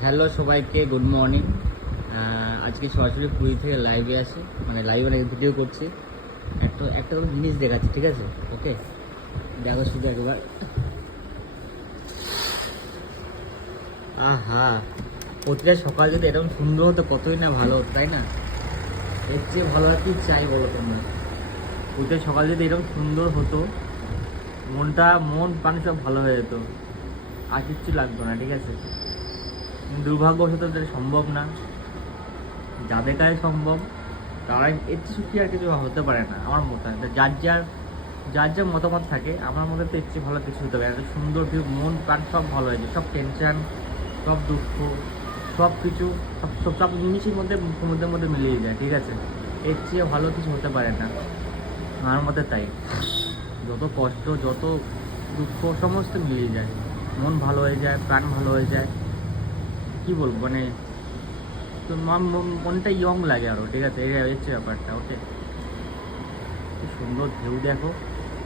Hello সবাইকে good morning আজকে সরাসরি পুরী থেকে লাইভে আসি মানে লাইভে অনেক ভিডিও করছি। একটা একটা কোনো জিনিস দেখাচ্ছি, ঠিক আছে? ওকে দেখো শুধু একবার। আহা, প্রতিটা সকাল যদি এরকম সুন্দর হতো, কতই না ভালো হতো, তাই না? এর চেয়ে ভালো আর কি চাই বলো তোমরা? প্রতিটা সকাল যদি এরকম সুন্দর হতো, মনটা, মন প্রাণ সব ভালো হয়ে যেত। আর কিচ্ছু লাগতো না, ঠিক আছে? দুর্ভাগ্যবশত সম্ভব না। যাদের কাছে সম্ভব, তারাই এর সুখী আর কিছু হতে পারে না, আমার মতে। যার যার যার যার মতামত থাকে, আমার মতে তো এর চেয়ে ভালো কিছু হতে পারে। এত সুন্দর ভিউ মন প্রাণ সব ভালো হয়েছে সব টেনশন সব দুঃখ, সব কিছু, সব সব সব জিনিসের মধ্যে সমুদ্রের মধ্যে মিলিয়ে যায়, ঠিক আছে? এর চেয়ে ভালো কিছু হতে পারে না। আমার মতে তাই। যত কষ্ট, যত দুঃখ, সমস্ত মিলিয়ে যায়। মন ভালো হয়ে যায়, প্রাণ ভালো হয়ে যায়। কি বলব মানে তো মন- মনটা ইয়ং লাগে আরও, ঠিক আছে? হচ্ছে ব্যাপারটা ওকে সুন্দর ঢেউ দেখো।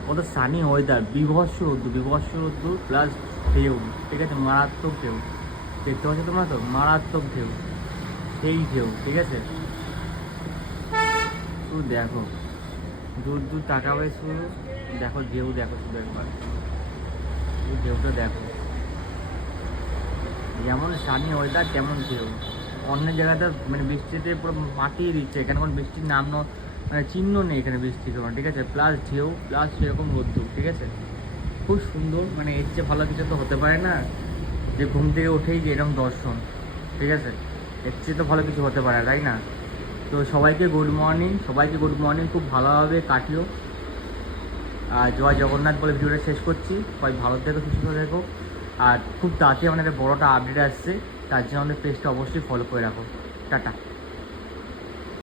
কত সানি ওয়েদার বিভৎস রোদ্দুর বিভৎস রোদ্দুর প্লাস ঢেউ ঠিক আছে? মারাত্মক ঢেউ দেখতে পাচ্ছ তোমরা তো? মারাত্মক ঢেউ সেই ঢেউ ঠিক আছে? শুধু দেখো, দূর দূর তাকাবে শুধু, দেখো ঢেউ দেখো শুধু একবার। ঢেউটা দেখো। যেমন সানি ওয়েদার তেমন ঢেউ। অন্য জায়গাতে মানে বৃষ্টিতে পুরো মাটিয়ে দিচ্ছে। এখানে কোনো বৃষ্টির নাম ন- মানে চিহ্ন নেই এখানে বৃষ্টির কোনো ঠিক আছে? প্লাস ঢেউ প্লাস সেরকম রোদ্দুর, ঠিক আছে? খুব সুন্দর মানে এর চেয়ে ভালো কিছু তো হতে পারে না যে ঘুম থেকে উঠেই যে এরকম দর্শন, ঠিক আছে? এর চেয়ে তো ভালো কিছু হতে পারে, তাই না? তো সবাইকে গুড মর্নিং সবাইকে গুড মর্নিং খুব ভালোভাবে কাটিও। আর জয় জগন্নাথ বলে ভিডিওটা শেষ করছি। সবাই ভালো থেকো, সুস্থ থেকো। আর খুব তাড়াতাড়ি আমাদের বড়টা আপডেট আসছে, তার জন্য আমাদের পেজটা অবশ্যই ফলো করে রাখো। টাটা।